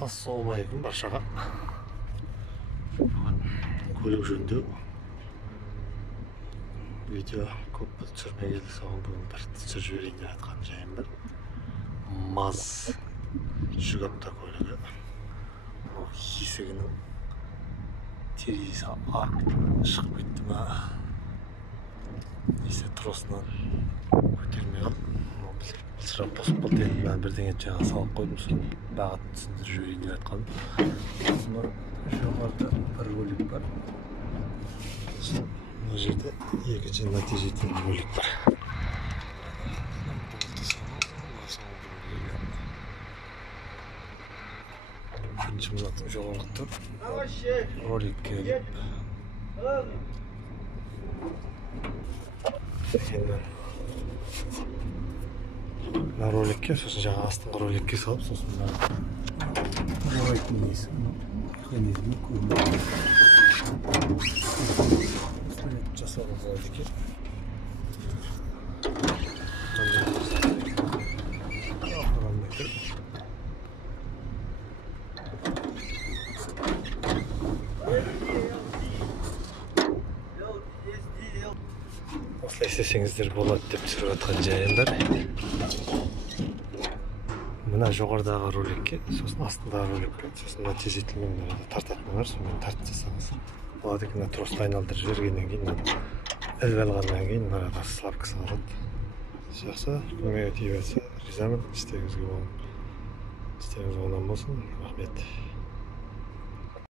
Assalamualaikum barchaga. Bugun kөлік жөндеу видео көп түсірмей келді. Соған бүгін бір түсіріп жіберейін деп жатқан жайым бар. МАЗ жүк автокөлігі есігінің терезесі шығып кетті ма, несі тросынан көтермей қалып, сұрап босып қалды. Енді мен бірдеңе жаңа салып қойдым, соны бағыт түсіндіріп жіберейін деп жатқаным. Жоғарыда бір ролик бар, мына жерде екінші нәтижелі ролик бар. Бірінші мынау жоғарыда ролик келіп, мына роликке, сосын жаңа астыңғы роликке салып, сосын мына жорайтын несі, механизмі көрінеді. Осылай жасауға болады екен. Осылай істесеңіздер болады деп түсіріп жатқан жайым бар. Мына жоғарыдағы роликке, сосын астындағы роликке, сосын нәтижелімен тартатын бар, сонымен тартып жасаңыз болады екен. Тросты айналдырып жібергеннен кейін, іліп алғаннан кейін мынада слабкасы қалады. Жақсы, көмегі тиіп жатса ризамын. Істеріңіз оңай болсын. Рахмет.